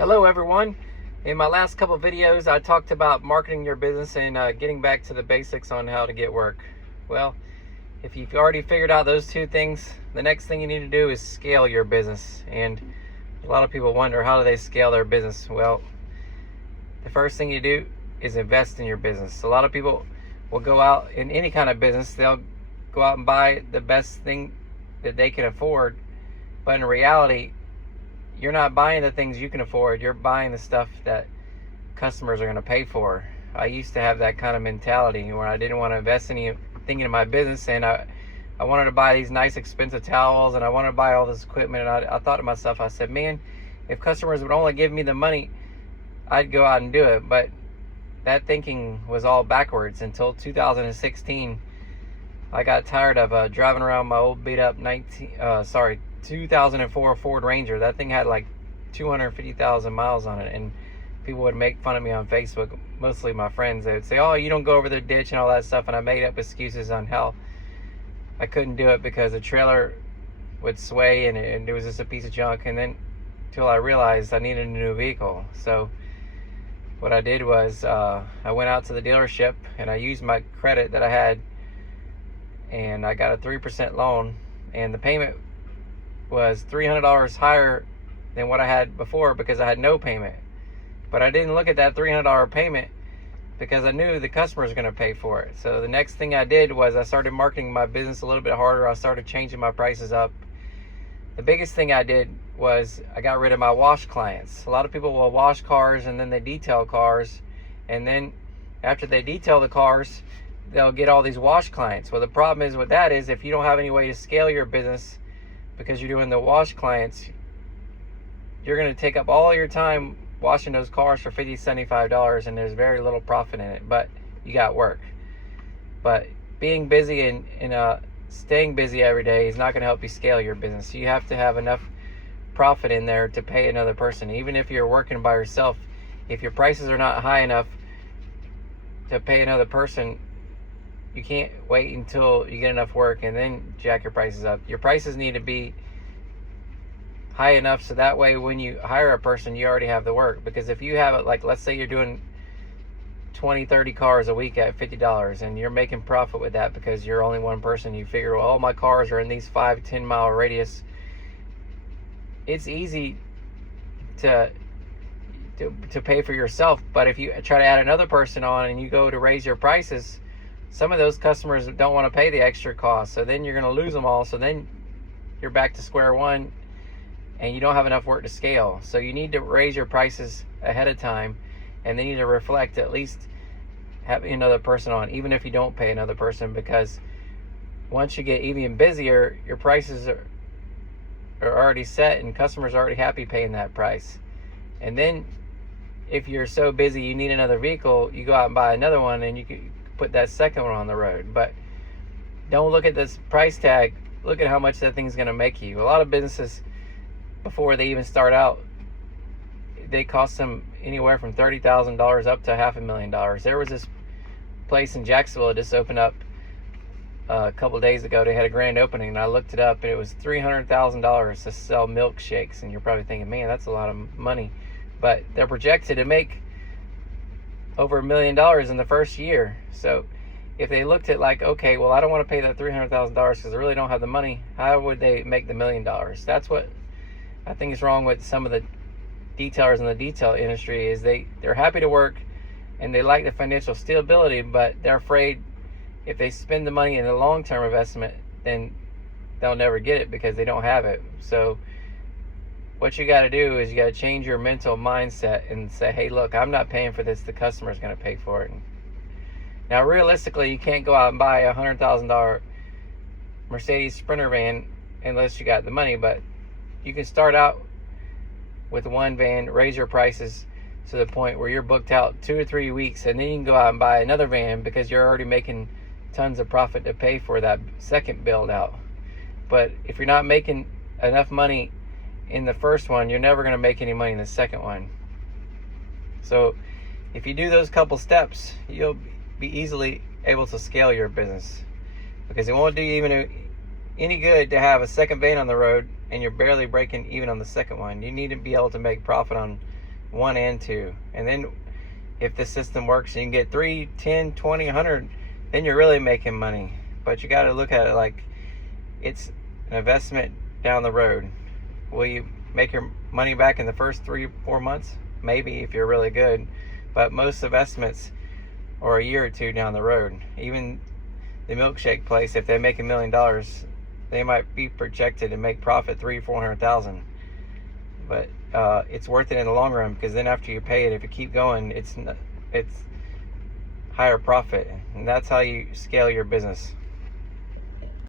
Hello everyone. In my last couple of videos I talked about marketing your business and getting back to the basics on how to get work. Well, if you've already figured out those two things, the next thing you need to do is scale your business. And a lot of people wonder, how do they scale their business? Well, the first thing you do is invest in your business. A lot of people will go out in any kind of business, they'll go out and buy the best thing that they can afford, but in reality you're not buying the things you can afford, you're buying the stuff that customers are going to pay for. I used to have that kind of mentality where I didn't want to invest anything in my business, and I wanted to buy these nice expensive towels and I wanted to buy all this equipment, and I thought to myself, I said, man, if customers would only give me the money, I'd go out and do it. But that thinking was all backwards until 2016. I got tired of driving around my old beat up 2004 Ford Ranger. That thing had like 250,000 miles on it, and people would make fun of me on Facebook, mostly my friends. They would say, oh, you don't go over the ditch and all that stuff, and I made up excuses on how I couldn't do it because the trailer would sway and it was just a piece of junk. And then until I realized I needed a new vehicle. So what I did was I went out to the dealership and I used my credit that I had, and I got a 3% loan, and the payment was $300 higher than what I had before because I had no payment. But I didn't look at that $300 payment because I knew the customer was going to pay for it. So the next thing I did was I started marketing my business a little bit harder. I started changing my prices up. The biggest thing I did was I got rid of my wash clients. A lot of people will wash cars and then they detail cars, and then after they detail the cars, they'll get all these wash clients. Well, the problem is with that is if you don't have any way to scale your business because you're doing the wash clients, you're going to take up all your time washing those cars for $50, $75, and there's very little profit in it, but you got work. But being busy and staying busy every day is not going to help you scale your business. You have to have enough profit in there to pay another person. Even if you're working by yourself, if your prices are not high enough to pay another person, you can't wait until you get enough work and then jack your prices up. Your prices need to be high enough so that way when you hire a person, you already have the work. Because if you have it, like let's say you're doing 20, 30 cars a week at $50 and you're making profit with that because you're only one person, you figure, well, all my cars are in these 5-10 mile radius. It's easy to pay for yourself, but if you try to add another person on and you go to raise your prices, some of those customers don't want to pay the extra cost, so then you're going to lose them all. So then you're back to square one and you don't have enough work to scale. So you need to raise your prices ahead of time, and they need to reflect at least having another person on, even if you don't pay another person, because once you get even busier, your prices are already set and customers are already happy paying that price. And then if you're so busy you need another vehicle, you go out and buy another one and you can put that second one on the road. But don't look at this price tag, look at how much that thing's going to make you. A lot of businesses, before they even start out, they cost them anywhere from $30,000 up to $500,000. There was this place in Jacksonville that just opened up a couple of days ago. They had a grand opening and I looked it up, and it was $300,000 to sell milkshakes. And you're probably thinking, man, that's a lot of money. But they're projected to make over $1 million in the first year. So if they looked at like, okay, well, I don't want to pay that $300,000 because I really don't have the money, how would they make the $1 million? That's what I think is wrong with some of the detailers in the detail industry, is they're happy to work and they like the financial stability, but they're afraid if they spend the money in the long-term investment, then they'll never get it because they don't have it. So what you got to do is you got to change your mental mindset and say, hey, look, I'm not paying for this, the customer's going to pay for it. Now realistically, you can't go out and buy a $100,000 Mercedes Sprinter van unless you got the money, but you can start out with one van, raise your prices to the point where you're booked out 2 or 3 weeks, and then you can go out and buy another van because you're already making tons of profit to pay for that second build out. But if you're not making enough money in the first one, you're never going to make any money in the second one. So if you do those couple steps, you'll be easily able to scale your business, because it won't do you even any good to have a second van on the road and you're barely breaking even on the second one. You need to be able to make profit on 1 and 2. And then if the system works and you can get 3, 10, 20, 100, then you're really making money. But you got to look at it like it's an investment down the road. Will you make your money back in the first 3-4 months? Maybe, if you're really good. But most investments are a year or two down the road. Even the milkshake place, if they make $1 million, they might be projected to make profit 300,000-400,000. But it's worth it in the long run, because then after you pay it, if you keep going, it's higher profit, and that's how you scale your business.